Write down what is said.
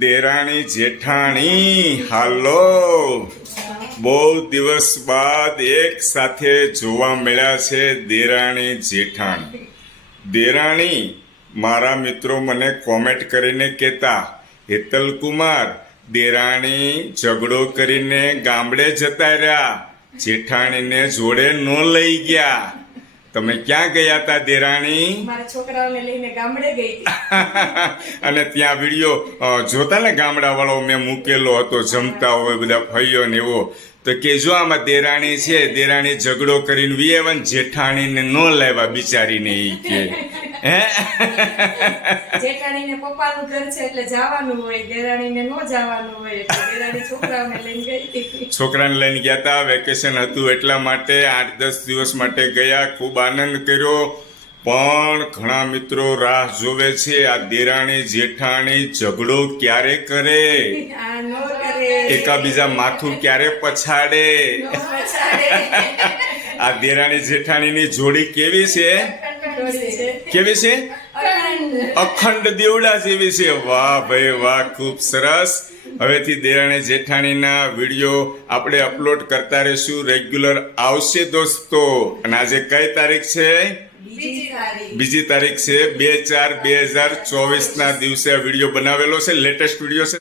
દેરાણી, જેઠાણી, હાલો. બહુ દિવસ બાદ એક સાથે જોવા મળ્યા છે દેરાણી, જેઠાણી. દેરાણી, મારા મિત્રો મને કોમેન્ટ કરીને કહેતા હેતલ કુમાર દેરાણી ઝઘડો કરીને ગામડે જતા રહ્યા. જેઠાણીને જોડે ન લઈ ગયા. તમે ક્યાં ગયા હતા દેરાણી? મારા છોકરાઓને લઈને ગામડે ગઈ અને ત્યાં વીડિયો જોતા ને ગામડા વાળો મેં મૂકેલો હતો જમતા હોય બધા ફૈયો ને એવો. તો કે જો આમાં દેરાણી છે દેરાણી ઝઘડો કરીને વિયેવન જેઠાણીને ન લાવ્યા બિચારીને એ કે. જેઠાણીને પપ્પાનું ઘર છે એટલે જવાનું હોય દેરાણીને નો જવાનું હોય એટલે દેરાણી છોકરાઓને લઈને ગઈ હતી. છોકરાને લઈને ગયા હતા વેકેશન હતું એટલા માટે આઠ દસ દિવસ માટે ગયા ખૂબ આનંદ કર્યો. પણ ઘણા મિત્રો રાહ જોવે છે આ દેરાણી જેઠાણી ઝઘડો ક્યારે કરે? એકાબીજા માથું ક્યારે પછાડે. આ દેરાણી જેઠાણીની જોડી કેવી છે. કેવી છે? અખંડ. દેવડા જેવી છે. વાહ ભાઈ વાહ ખૂબ સરસ. હવેથી દેરાણી જેઠાણીના વીડિયો આપણે અપલોડ કરતા રહીશું રેગ્યુલર આવશે દોસ્તો. અને આજે કઈ તારીખ છે? બીજી તારીખ. બીજી તારીખ છે બે ચાર બે હજાર ચોવીસ ના દિવસે આ વીડિયો બનાવેલો છે. લેટેસ્ટ વીડિયો છે.